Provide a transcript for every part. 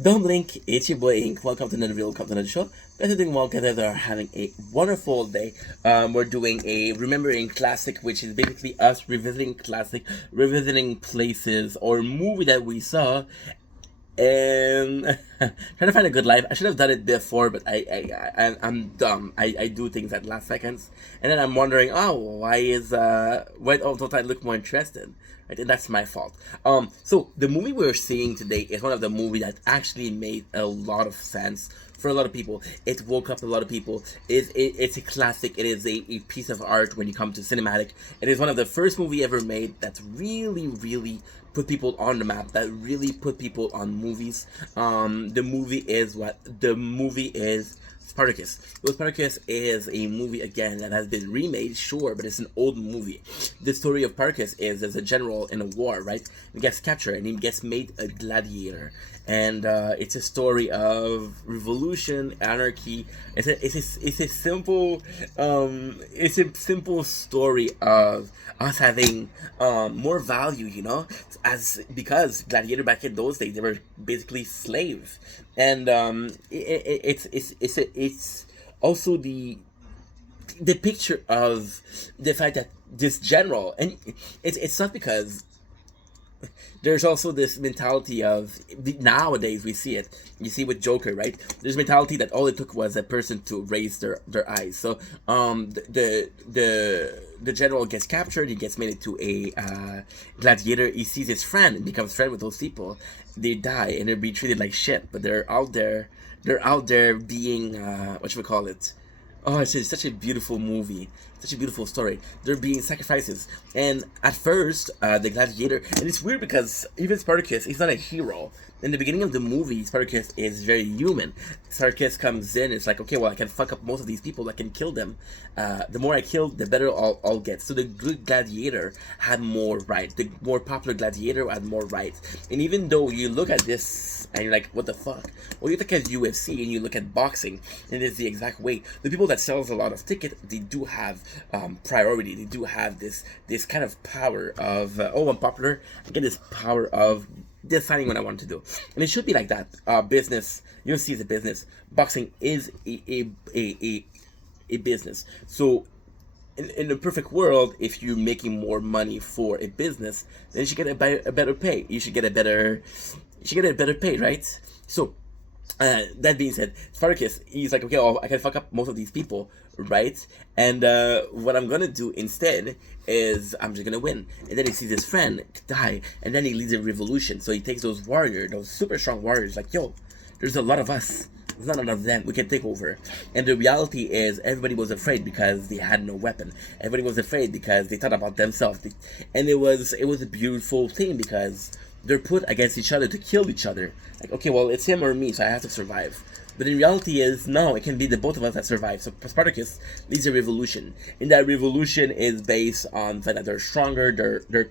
Don't blink, it's your boy Ink. Welcome to another video, welcome to another show. Guys are doing well, guys are having a wonderful day. We're doing a remembering classic, which is basically us revisiting classic, revisiting places or movie that we saw and trying to find a good life. I should have done it before, but I'm dumb. I do things at last seconds, and then I'm wondering, oh, why don't I look more interested? Right, and that's my fault. So the movie we're seeing today is one of the movie that actually made a lot of sense for a lot of people. It woke up a lot of people. It's a classic. It is a piece of art when you come to cinematic. It is one of the first movie ever made that's really put people on the map, that really put people on movies. The movie is what? The movie is Spartacus. Well, Spartacus is a movie again that has been remade, sure, but it's an old movie. The story of Spartacus is there's a general in a war, right? He gets captured and he gets made a gladiator. And it's a story of revolution, anarchy. It's a simple story of us having more value, as because gladiator back in those days they were basically slaves, and it's also the picture of the fact that this general, and it's not because there's also this mentality of nowadays we see it. You see with Joker, right? There's mentality that all it took was a person to raise their eyes. So the general gets captured. He gets made into a gladiator. He sees his friend and becomes friend with those people. They die and they're being treated like shit, but they're out there. They're out there being what should we call it? Oh, it's such a beautiful movie, such a beautiful story. They're being sacrifices, and at first, the gladiator, and it's weird because even Spartacus, he's not a hero. In the beginning of the movie, Spartacus is very human. Spartacus comes in, it's like, okay, well, I can fuck up most of these people, I can kill them. The more I kill, the better I'll get. So the good gladiator had more rights. The more popular gladiator had more rights. And even though you look at this and you're like, what the fuck? Well, you look at UFC and you look at boxing, and it's the exact way. The people that sells a lot of tickets, they do have priority. They do have this kind of power of oh, I'm popular. I get this power of deciding what I want to do, and it should be like that. Business, UFC is a business. Boxing is a business. So in the perfect world, if you're making more money for a business, then you should get a better pay. You should get a better pay, right? So that being said, Spartacus, he's like, okay, well, I can fuck up most of these people, right? And what I'm gonna do instead is I'm just gonna win. And then he sees his friend die, and then he leads a revolution. So he takes those warriors, those super strong warriors, like, yo, there's a lot of us. There's not enough of them. We can take over. And the reality is, everybody was afraid because they had no weapon. Everybody was afraid because they thought about themselves. And it was a beautiful thing because they're put against each other to kill each other. Like, okay, well, it's him or me, so I have to survive. But in reality is, no, it can be the both of us that survive. So Spartacus leads a revolution. And that revolution is based on the fact that they're stronger, they're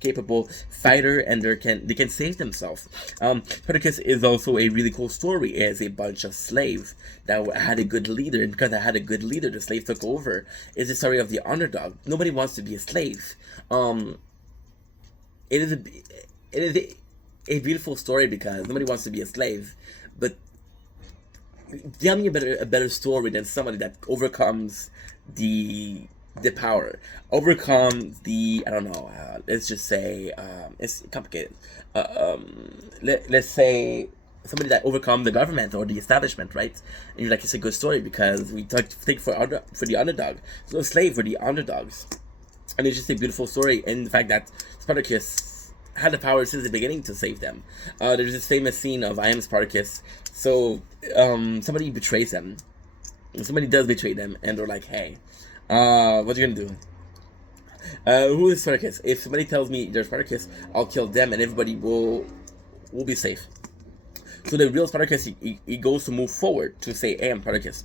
capable fighter, and they can save themselves. Spartacus is also a really cool story. It is a bunch of slaves that had a good leader, and because I had a good leader, the slave took over. It's the story of the underdog. Nobody wants to be a slave. It is a beautiful story because nobody wants to be a slave. But tell me a better story than somebody that overcomes the power, overcomes the, I don't know, let's just say, it's complicated. Let's say somebody that overcomes the government or the establishment, right? And you're like, it's a good story because we take for the underdog. So slave for the underdogs, and it's just a beautiful story in the fact that Spartacus had the power since the beginning to save them. There's this famous scene of I am Spartacus. So somebody betrays them. Somebody does betray them, and they're like, hey, what are you gonna do? Who is Spartacus? If somebody tells me they're Spartacus, I'll kill them, and everybody will be safe. So the real Spartacus, he goes to move forward to say, hey, I'm Spartacus.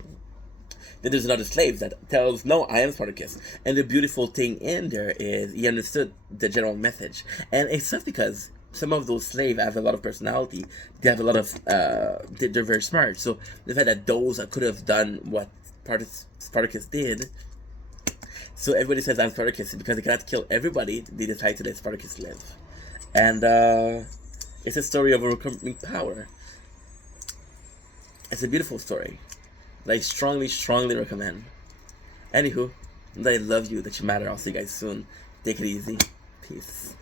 Then there's another slave that tells, no, I am Spartacus. And the beautiful thing in there is he understood the general message. And it's just because some of those slaves have a lot of personality. They have a lot of, they're very smart. So the fact that those could have done what Spartacus did, so everybody says I'm Spartacus because they cannot kill everybody. They decide to let Spartacus live. And it's a story of overcoming power. It's a beautiful story that I strongly, strongly recommend. Anywho, I love you, that you matter. I'll see you guys soon. Take it easy. Peace.